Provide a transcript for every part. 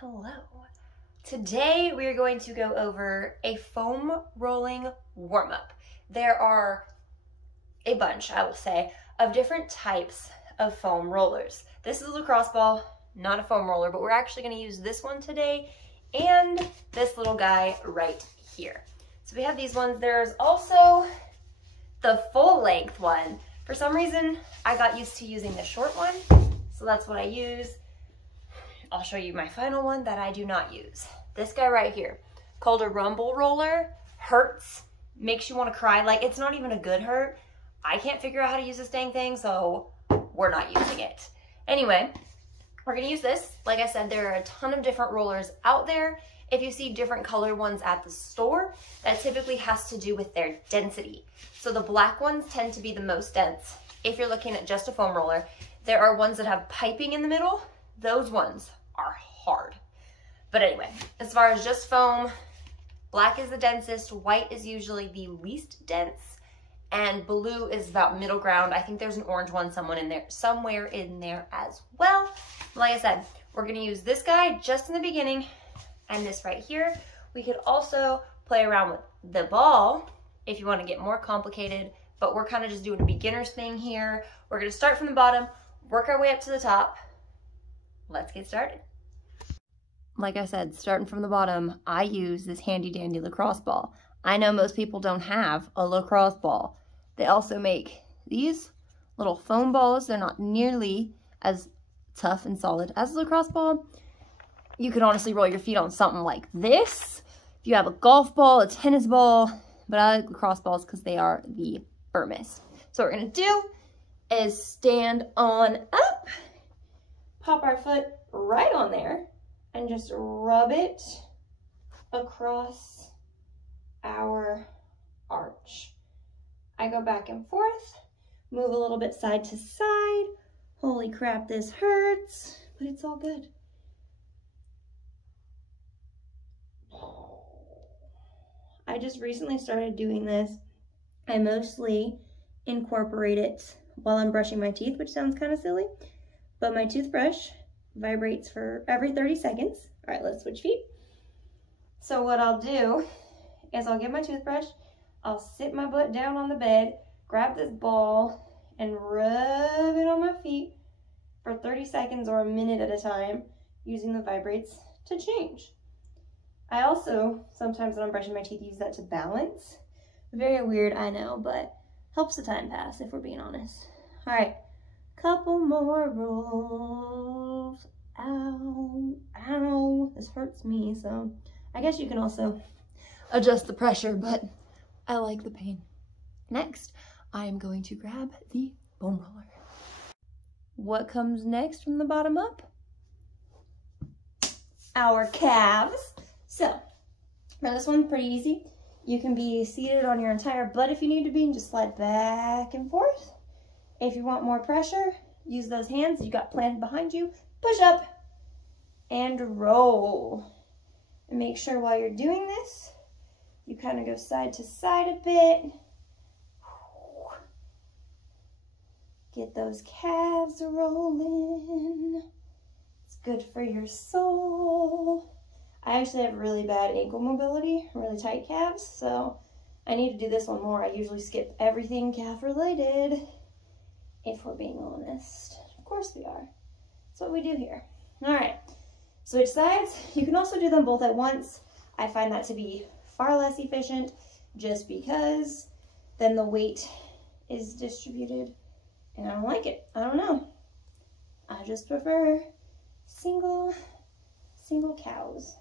Hello. Today we are going to go over a foam rolling warm-up. There are a bunch, I will say, of different types of foam rollers. This is a lacrosse ball, not a foam roller, but we're actually going to use this one today and this little guy right here. So we have these ones. There's also the full length one. For some reason, I got used to using the short one, so that's what I use. I'll show you my final one that I do not use. This guy right here, called a rumble roller, hurts, makes you want to cry. Like, it's not even a good hurt. I can't figure out how to use this dang thing, so we're not using it. Anyway, we're gonna use this. Like I said, there are a ton of different rollers out there. If you see different color ones at the store, that typically has to do with their density. So the black ones tend to be the most dense. If you're looking at just a foam roller, there are ones that have piping in the middle. Those ones are hard. But anyway, as far as just foam, black is the densest, white is usually the least dense, and blue is about middle ground. I think there's an orange one somewhere in there as well. Like I said, we're gonna use this guy just in the beginning and this right here. We could also play around with the ball if you want to get more complicated, but we're kind of just doing a beginner's thing here. We're gonna start from the bottom, work our way up to the top. Let's get started. Like I said, starting from the bottom, I use this handy dandy lacrosse ball. I know most people don't have a lacrosse ball. They also make these little foam balls. They're not nearly as tough and solid as a lacrosse ball. You could honestly roll your feet on something like this. If you have a golf ball, a tennis ball, but I like lacrosse balls because they are the firmest. So what we're gonna do is stand on up, pop our foot right on there, and just rub it across our arch. I go back and forth, move a little bit side to side. Holy crap, this hurts, but it's all good. I just recently started doing this. I mostly incorporate it while I'm brushing my teeth, which sounds kind of silly, but my toothbrush vibrates for every 30 seconds. All right, let's switch feet. So what I'll do is I'll get my toothbrush, I'll sit my butt down on the bed, grab this ball, and rub it on my feet for 30 seconds or a minute at a time, using the vibrates to change. I also, sometimes when I'm brushing my teeth, use that to balance. Very weird, I know, but helps the time pass if we're being honest. All right, couple more rolls. Ow, ow, this hurts me, so I guess you can also adjust the pressure, but I like the pain. Next, I am going to grab the foam roller. What comes next from the bottom up? Our calves. So, for this one, pretty easy. You can be seated on your entire butt if you need to be and just slide back and forth. If you want more pressure, use those hands you got planted behind you, push up and roll. And make sure while you're doing this, you kind of go side to side a bit. Get those calves rolling. It's good for your soul. I actually have really bad ankle mobility, really tight calves, so I need to do this one more. I usually skip everything calf related, if we're being honest. Of course we are. That's what we do here. All right, switch sides. You can also do them both at once. I find that to be far less efficient just because then the weight is distributed and I don't like it. I don't know. I just prefer single cows.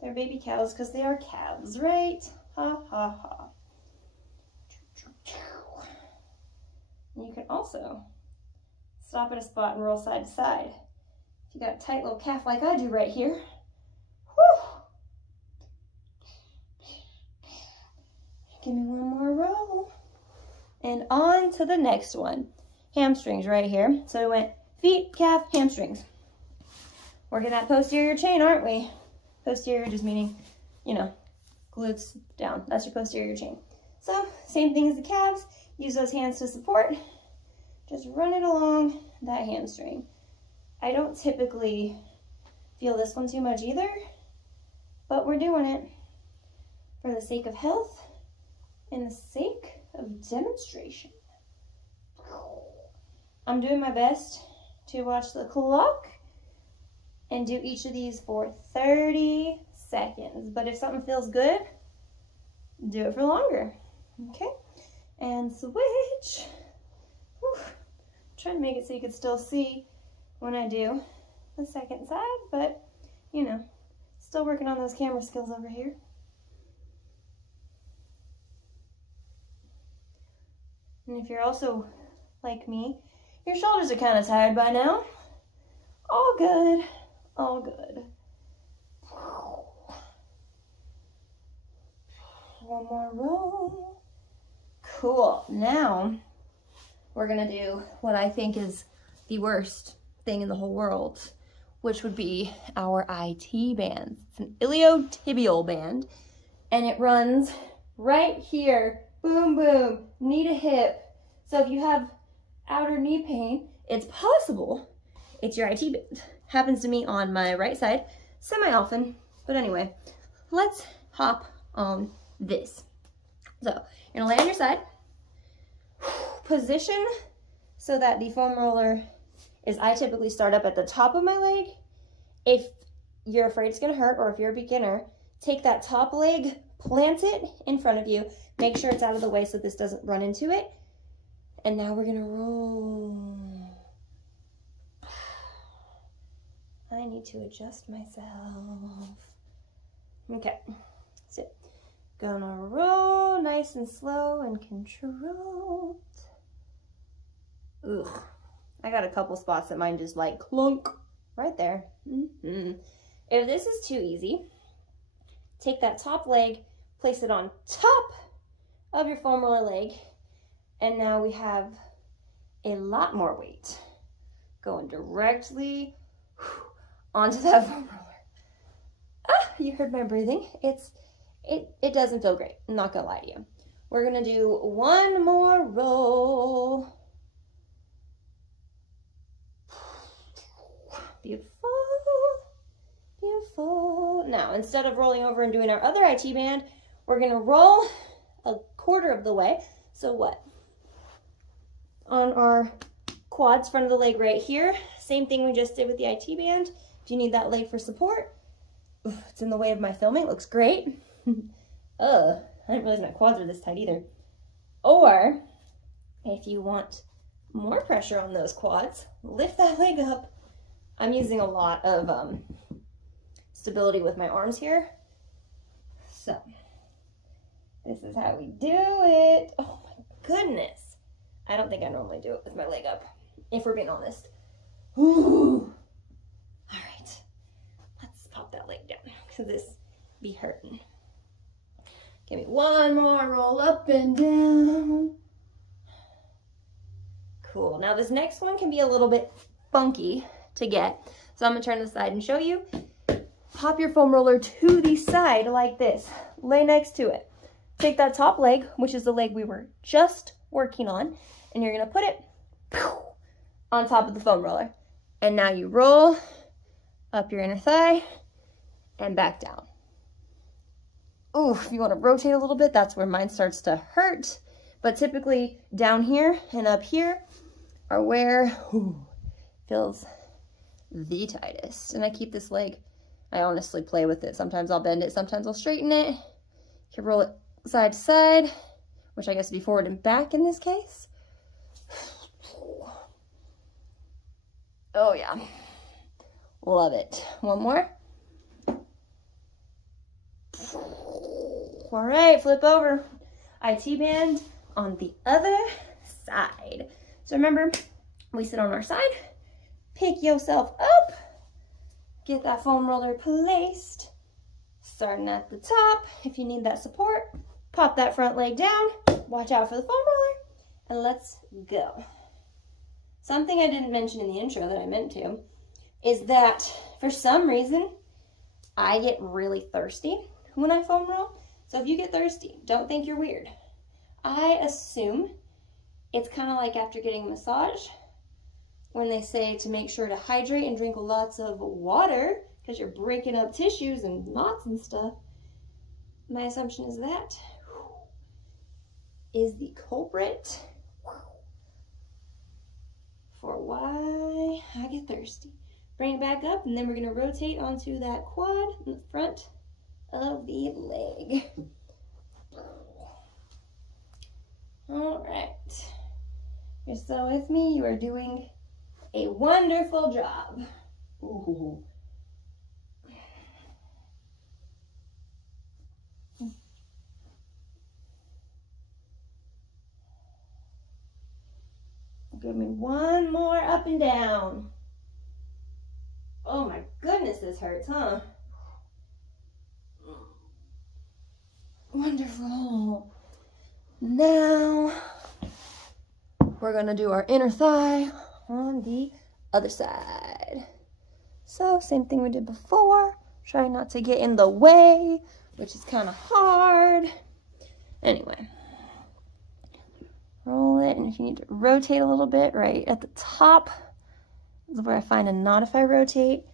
They're baby cows because they are calves, right? Ha, ha, ha. You can also stop at a spot and roll side to side. If you got a tight little calf like I do right here, whew. Give me one more roll. And on to the next one. Hamstrings right here. So we went feet, calf, hamstrings. Working that posterior chain, aren't we? Posterior just meaning, you know, glutes down. That's your posterior chain. So, same thing as the calves. Use those hands to support. Just run it along that hamstring. I don't typically, if feel this one too much either, but we're doing it for the sake of health and the sake of demonstration. I'm doing my best to watch the clock and do each of these for 30 seconds. But if something feels good, do it for longer. Okay, and switch. Whew. Trying to make it so you can still see when I do the second side, but you know, still working on those camera skills over here. And if you're also like me, your shoulders are kind of tired by now. All good, all good. One more roll. Cool. Now we're gonna do what I think is the worst thing in the whole world, which would be our IT band. It's an iliotibial band, and it runs right here. Boom, boom, knee to hip. So if you have outer knee pain, it's possible it's your IT band. Happens to me on my right side semi-often, but anyway, let's hop on this. So you're gonna lay on your side, position so that the foam roller is, I typically start up at the top of my leg. If you're afraid it's gonna hurt, or if you're a beginner, take that top leg, plant it in front of you, make sure it's out of the way so this doesn't run into it. And now we're gonna roll. I need to adjust myself. Okay, that's it. Gonna roll nice and slow and controlled. Ugh, I got a couple spots that mine just like clunk right there. If this is too easy, take that top leg, place it on top of your foam roller leg, and now we have a lot more weight going directly onto that foam roller. Ah, you heard my breathing. It doesn't feel great. I'm not gonna lie to you. We're gonna do one more roll. Beautiful, beautiful. Now, instead of rolling over and doing our other IT band, we're gonna roll a quarter of the way. So what? On our quads, front of the leg right here, same thing we just did with the IT band. If you need that leg for support, it's in the way of my filming, it looks great. I didn't realize my quads are this tight either. Or, if you want more pressure on those quads, lift that leg up. I'm using a lot of stability with my arms here. So, this is how we do it. Oh my goodness. I don't think I normally do it with my leg up, if we're being honest. Ooh. All right, let's pop that leg down, because this be hurting. Give me one more roll up and down. Cool. Now this next one can be a little bit funky to get. So I'm gonna turn to the side and show you. Pop your foam roller to the side like this. Lay next to it. Take that top leg, which is the leg we were just working on, and you're gonna put it on top of the foam roller. And now you roll up your inner thigh and back down. Ooh, if you want to rotate a little bit, that's where mine starts to hurt. But typically down here and up here are where feels the tightest. And I keep this leg, I honestly play with it. Sometimes I'll bend it, sometimes I'll straighten it. You can roll it side to side, which I guess would be forward and back in this case. Oh yeah, love it. One more. All right, flip over. IT band on the other side. So remember, we sit on our side, pick yourself up, get that foam roller placed, starting at the top. If you need that support, pop that front leg down, watch out for the foam roller, and let's go. Something I didn't mention in the intro that I meant to is that for some reason, I get really thirsty when I foam roll. So if you get thirsty, don't think you're weird. I assume it's kind of like after getting a massage when they say to make sure to hydrate and drink lots of water because you're breaking up tissues and knots and stuff. My assumption is that is the culprit for why I get thirsty. Bring it back up, and then we're going to rotate onto that quad in the front of the leg. All right. You're still with me? You are doing a wonderful job. Ooh. Give me one more up and down. Oh my goodness, this hurts, huh? Wonderful. Now, we're gonna do our inner thigh on the other side. So, same thing we did before. Try not to get in the way, which is kind of hard. Anyway. Roll it, and if you need to rotate a little bit, right at the top is where I find a knot if I rotate.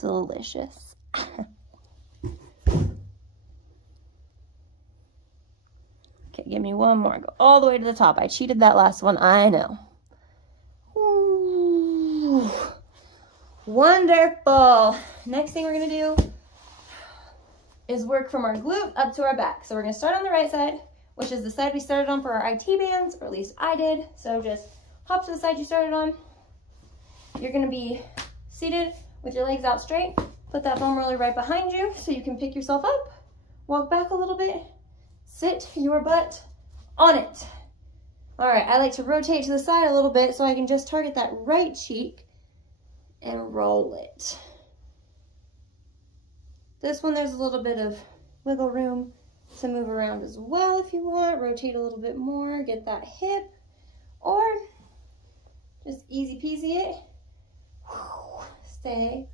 Delicious. Okay, give me one more. Go all the way to the top. I cheated that last one, I know. Ooh. Wonderful. Next thing we're gonna do is work from our glute up to our back. So we're gonna start on the right side, which is the side we started on for our IT bands, or at least I did. So just hop to the side you started on. You're gonna be seated with your legs out straight. Put that foam roller right behind you so you can pick yourself up. Walk back a little bit. Sit your butt on it. All right, I like to rotate to the side a little bit so I can just target that right cheek and roll it. This one, there's a little bit of wiggle room to move around as well if you want. Rotate a little bit more, get that hip, or just easy peasy it. Stay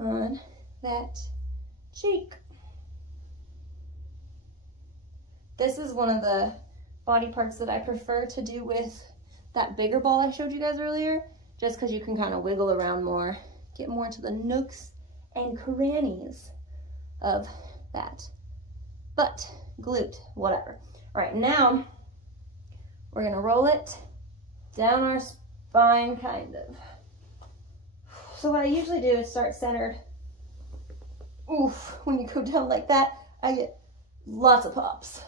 on that cheek. This is one of the body parts that I prefer to do with that bigger ball I showed you guys earlier, just because you can kind of wiggle around more, get more into the nooks and crannies of that butt, glute, whatever. All right, now we're gonna roll it down our spine, kind of. So what I usually do is start centered. Oof, when you go down like that, I get lots of pops.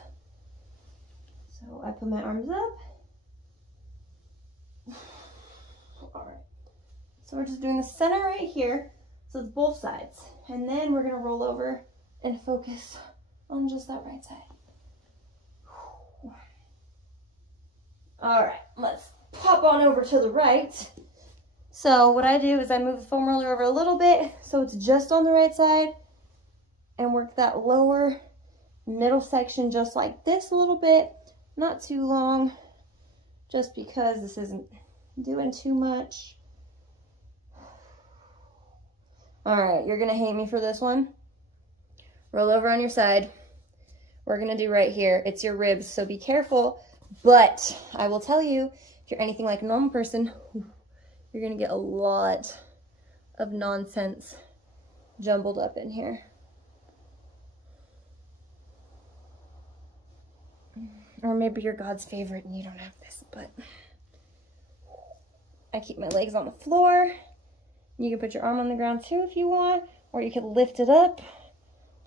So I put my arms up. All right, so we're just doing the center right here. So it's both sides. And then we're gonna roll over and focus on just that right side. All right, let's pop on over to the right. So what I do is I move the foam roller over a little bit so it's just on the right side and work that lower middle section just like this a little bit. Not too long, just because this isn't doing too much. All right, you're gonna hate me for this one. Roll over on your side. We're gonna do right here. It's your ribs, so be careful. But I will tell you, if you're anything like a normal person, you're gonna get a lot of nonsense jumbled up in here. Or maybe you're God's favorite and you don't have this, but I keep my legs on the floor. You can put your arm on the ground too if you want, or you can lift it up,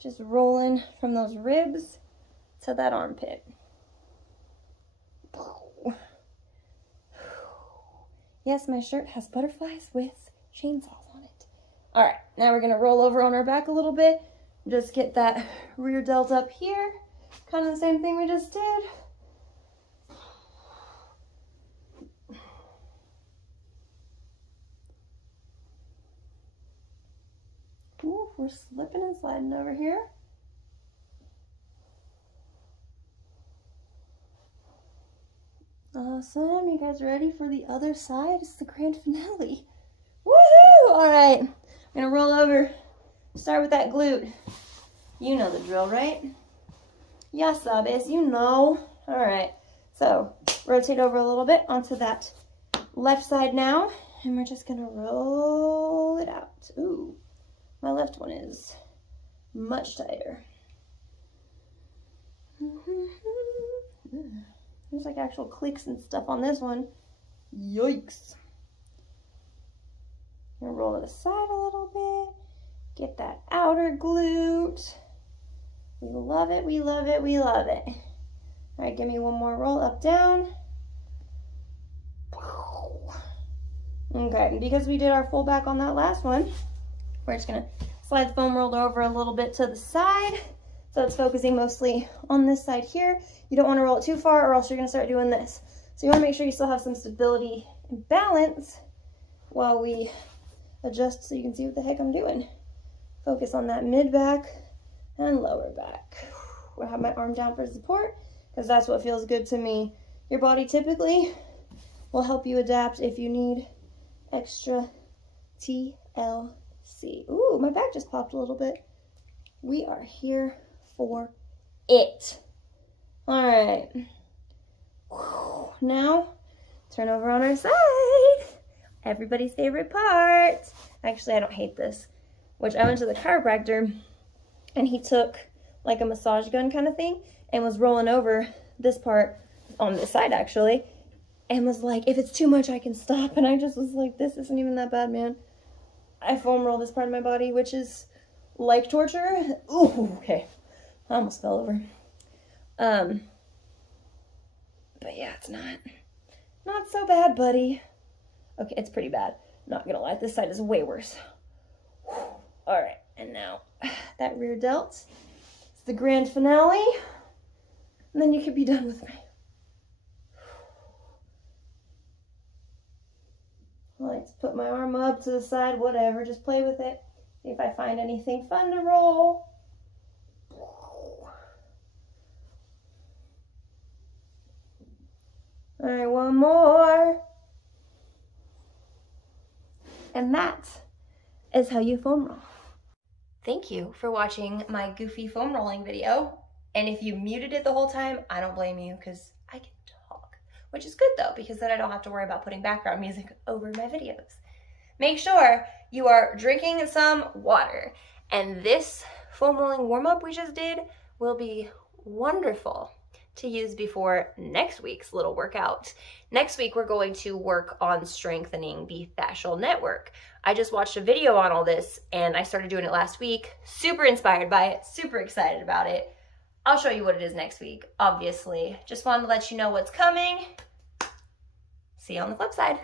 just rolling from those ribs to that armpit. Yes, my shirt has butterflies with chainsaws on it. All right, now we're gonna roll over on our back a little bit. Just get that rear delt up here. Kind of the same thing we just did. Ooh, we're slipping and sliding over here. Awesome. You guys ready for the other side? It's the grand finale. Woohoo! All right. I'm going to roll over. Start with that glute. You know the drill, right? Ya sabes, you know. All right. So, rotate over a little bit onto that left side now, and we're just gonna roll it out. Ooh, my left one is much tighter. There's like actual clicks and stuff on this one. Yikes. I'm gonna roll to the side a little bit. Get that outer glute. We love it, we love it, we love it. All right, give me one more roll up, down. Okay, and because we did our full back on that last one, we're just gonna slide the foam roller over a little bit to the side. So it's focusing mostly on this side here. You don't want to roll it too far or else you're going to start doing this. So you want to make sure you still have some stability and balance while we adjust so you can see what the heck I'm doing. Focus on that mid back and lower back. I'll have my arm down for support because that's what feels good to me. Your body typically will help you adapt if you need extra TLC. Ooh, my back just popped a little bit. We are here for it. All right. Now, turn over on our side. Everybody's favorite part. Actually, I don't hate this. Which I went to the chiropractor and he took like a massage gun kind of thing and was rolling over this part on this side actually and was like, if it's too much, I can stop. And I just was like, this isn't even that bad, man. I foam roll this part of my body, which is like torture. Ooh, okay. I almost fell over. But yeah, it's not so bad, buddy. Okay, it's pretty bad. Not gonna lie, this side is way worse. All right, and now that rear delt. It's the grand finale. And then you could be done with me. I like to put my arm up to the side, whatever, just play with it. See if I find anything fun to roll. All right, one more. And that is how you foam roll. Thank you for watching my goofy foam rolling video. And if you muted it the whole time, I don't blame you because I can talk, which is good though, because then I don't have to worry about putting background music over my videos. Make sure you are drinking some water. And this foam rolling warm-up we just did will be wonderful to use before next week's little workout. Next week, we're going to work on strengthening the fascial network. I just watched a video on all this and I started doing it last week. Super inspired by it, super excited about it. I'll show you what it is next week, obviously. Just wanted to let you know what's coming. See you on the flip side.